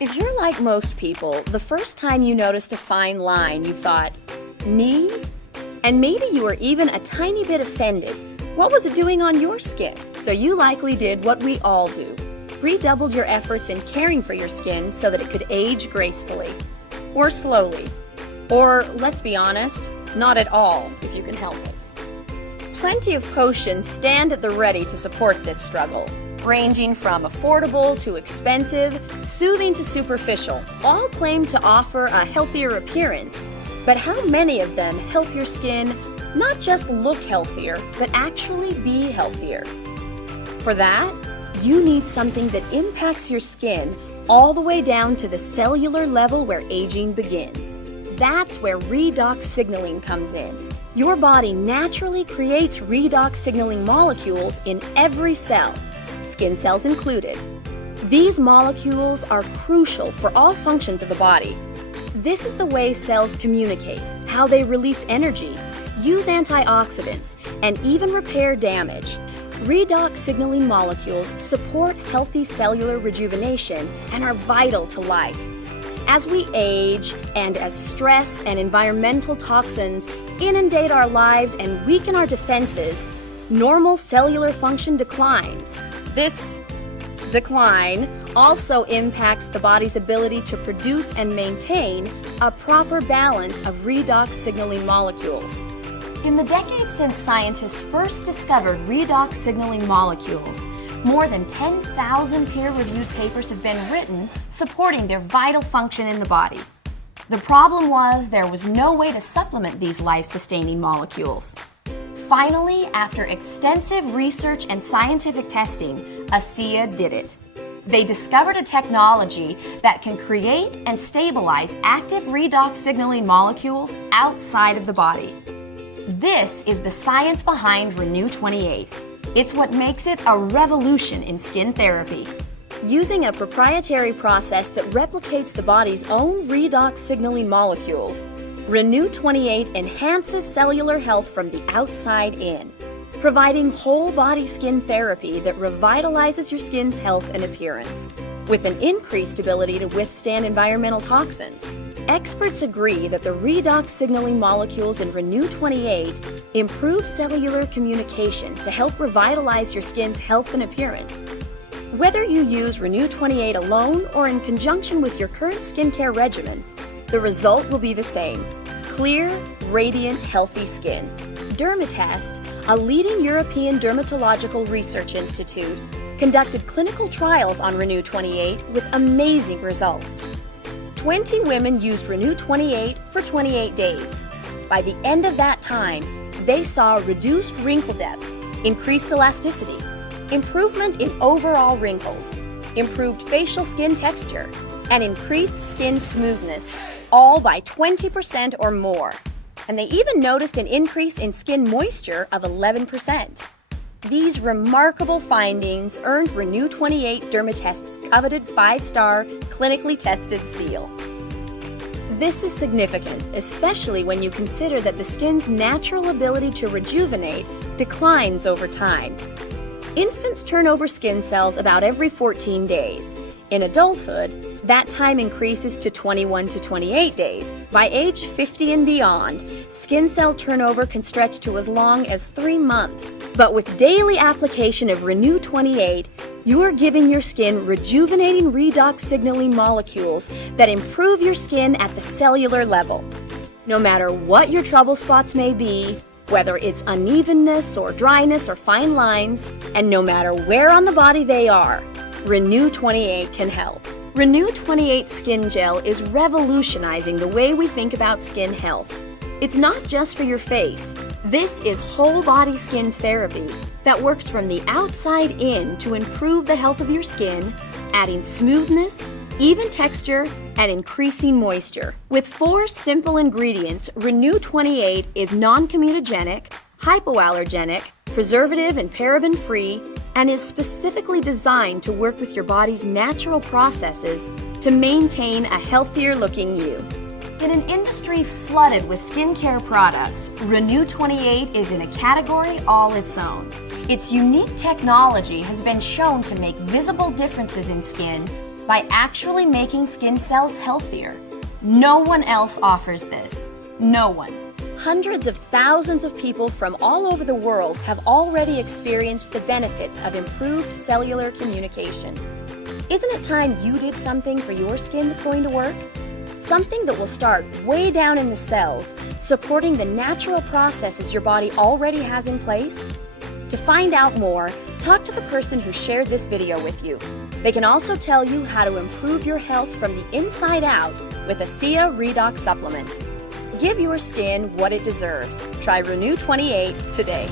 If you're like most people, the first time you noticed a fine line, you thought, me? And maybe you were even a tiny bit offended. What was it doing on your skin? So you likely did what we all do. Redoubled your efforts in caring for your skin so that it could age gracefully. Or slowly. Or, let's be honest, not at all, if you can help it. Plenty of potions stand at the ready to support this struggle, ranging from affordable to expensive, soothing to superficial, all claim to offer a healthier appearance. But how many of them help your skin not just look healthier, but actually be healthier? For that, you need something that impacts your skin all the way down to the cellular level where aging begins. That's where redox signaling comes in. Your body naturally creates redox signaling molecules in every cell, skin cells included. These molecules are crucial for all functions of the body. This is the way cells communicate, how they release energy, use antioxidants, and even repair damage. Redox signaling molecules support healthy cellular rejuvenation and are vital to life. As we age, and as stress and environmental toxins inundate our lives and weaken our defenses, normal cellular function declines. This decline also impacts the body's ability to produce and maintain a proper balance of redox signaling molecules. In the decades since scientists first discovered redox signaling molecules, more than 10,000 peer-reviewed papers have been written supporting their vital function in the body. The problem was there was no way to supplement these life-sustaining molecules. Finally, after extensive research and scientific testing, ASEA did it. They discovered a technology that can create and stabilize active redox signaling molecules outside of the body. This is the science behind RENU 28. It's what makes it a revolution in skin therapy. Using a proprietary process that replicates the body's own redox signaling molecules, RENU 28 enhances cellular health from the outside in, providing whole-body skin therapy that revitalizes your skin's health and appearance, with an increased ability to withstand environmental toxins. Experts agree that the redox signaling molecules in RENU 28 improve cellular communication to help revitalize your skin's health and appearance. Whether you use RENU 28 alone or in conjunction with your current skincare regimen, the result will be the same: clear, radiant, healthy skin. Dermatest, a leading European dermatological research institute, conducted clinical trials on RENU 28 with amazing results. 20 women used RENU 28 for 28 days. By the end of that time, they saw reduced wrinkle depth, increased elasticity, improvement in overall wrinkles, improved facial skin texture, and increased skin smoothness, all by 20% or more. And they even noticed an increase in skin moisture of 11%. These remarkable findings earned RENU 28 Dermatest's coveted 5-star clinically tested seal. This is significant, especially when you consider that the skin's natural ability to rejuvenate declines over time. Infants turn over skin cells about every 14 days. In adulthood, that time increases to 21 to 28 days. By age 50 and beyond, skin cell turnover can stretch to as long as 3 months. But with daily application of RENU 28, you are giving your skin rejuvenating redox signaling molecules that improve your skin at the cellular level. No matter what your trouble spots may be, whether it's unevenness or dryness or fine lines, and no matter where on the body they are, RENU 28 can help. RENU 28 Skin Gel is revolutionizing the way we think about skin health. It's not just for your face. This is whole-body skin therapy that works from the outside in to improve the health of your skin, adding smoothness, even texture, and increasing moisture. With 4 simple ingredients, RENU 28 is non-comedogenic, hypoallergenic, preservative and paraben-free, and is specifically designed to work with your body's natural processes to maintain a healthier-looking you. In an industry flooded with skincare products, RENU 28 is in a category all its own. Its unique technology has been shown to make visible differences in skin by actually making skin cells healthier. No one else offers this. No one. Hundreds of thousands of people from all over the world have already experienced the benefits of improved cellular communication. Isn't it time you did something for your skin that's going to work? Something that will start way down in the cells, supporting the natural processes your body already has in place? To find out more, talk to the person who shared this video with you. They can also tell you how to improve your health from the inside out with a SIA Redox supplement. Give your skin what it deserves. Try RENU 28 today.